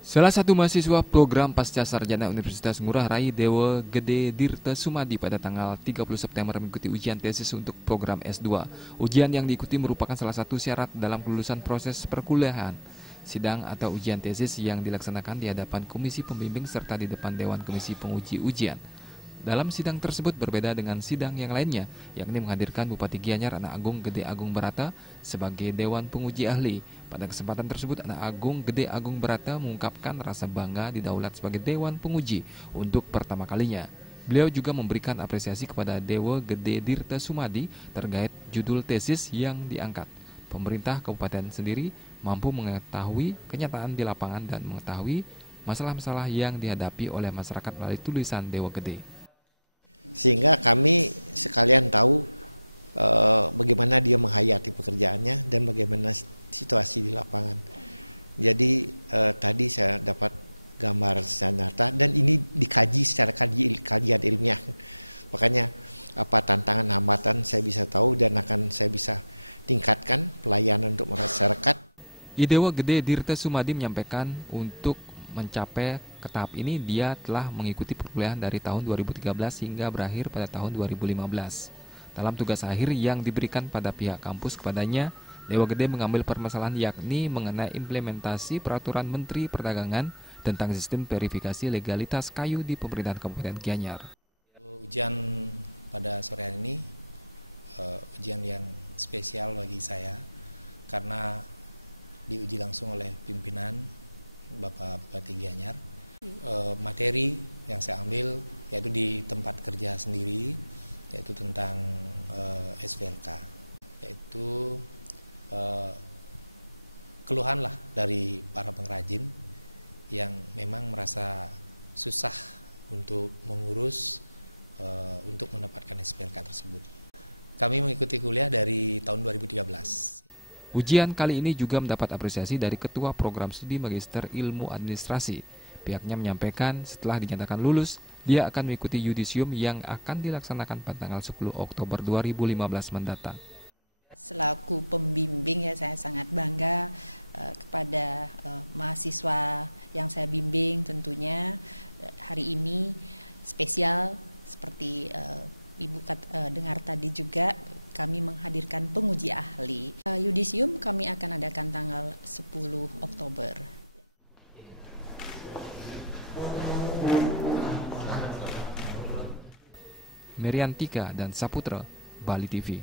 Salah satu mahasiswa program Pasca Sarjana Universitas Ngurah Rai Dewa Gede Dirta Sumadi pada tanggal 30 September mengikuti ujian tesis untuk program S2. Ujian yang diikuti merupakan salah satu syarat dalam kelulusan proses perkuliahan. Sidang atau ujian tesis yang dilaksanakan di hadapan komisi pembimbing serta di depan Dewan Komisi Penguji Ujian. Dalam sidang tersebut berbeda dengan sidang yang lainnya, yakni menghadirkan Bupati Gianyar Anak Agung Gede Agung Barata sebagai Dewan Penguji Ahli. Pada kesempatan tersebut, Anak Agung Gede Agung Barata mengungkapkan rasa bangga didaulat sebagai Dewan Penguji untuk pertama kalinya. Beliau juga memberikan apresiasi kepada Dewa Gede Dirta Sumadi terkait judul tesis yang diangkat. Pemerintah kabupaten sendiri mampu mengetahui kenyataan di lapangan dan mengetahui masalah-masalah yang dihadapi oleh masyarakat melalui tulisan Dewa Gede. Sehingga kami sekalian tahu bagaimana dia menghayati pekerjaannya dan bagaimana situasi di lapangan. Jadi tadi saya dapat gambar secara nyata dan ini dikaji secara kajian ilmiah. Makanya apa tantangan hambatan saya bisa tahu dan akan saya bisa tingkatkan pelayanan untuk masyarakat. Dewa Gede Dirta Sumadi menyampaikan untuk mencapai ke tahap ini dia telah mengikuti perkuliahan dari tahun 2013 hingga berakhir pada tahun 2015. Dalam tugas akhir yang diberikan pada pihak kampus kepadanya, Dewa Gede mengambil permasalahan yakni mengenai implementasi peraturan Menteri Perdagangan tentang sistem verifikasi legalitas kayu di pemerintahan Kabupaten Gianyar. Ujian pada sore hari ini ujian yang spesial bagi saya karena diuji langsung oleh pimpinan Bapak Bupati Gianyar. Materi yang saya ambil yaitu di tempat kerja sendiri, yaitu tentang SVLK, yaitu keluhan lah dari para pengrajin yang memang merasa susah untuk mengurus untuk mendapatkan SVLK tersebut. Kami mengikuti kuliah dari tahun 2013. Ujian kali ini juga mendapat apresiasi dari Ketua Program Studi Magister Ilmu Administrasi. Pihaknya menyampaikan setelah dinyatakan lulus, dia akan mengikuti yudisium yang akan dilaksanakan pada tanggal 10 Oktober 2015 mendatang. Selaku pembimbing ya saya sangat bangga kepada mahasiswa yang saya bimbing tentunya hari ini spesial seperti Ibu dengar tadi juga kami menghadirkan penguji ahli. Yudisium kami akan adakan tanggal 10 Oktober. Meriantika dan Saputra, Bali TV.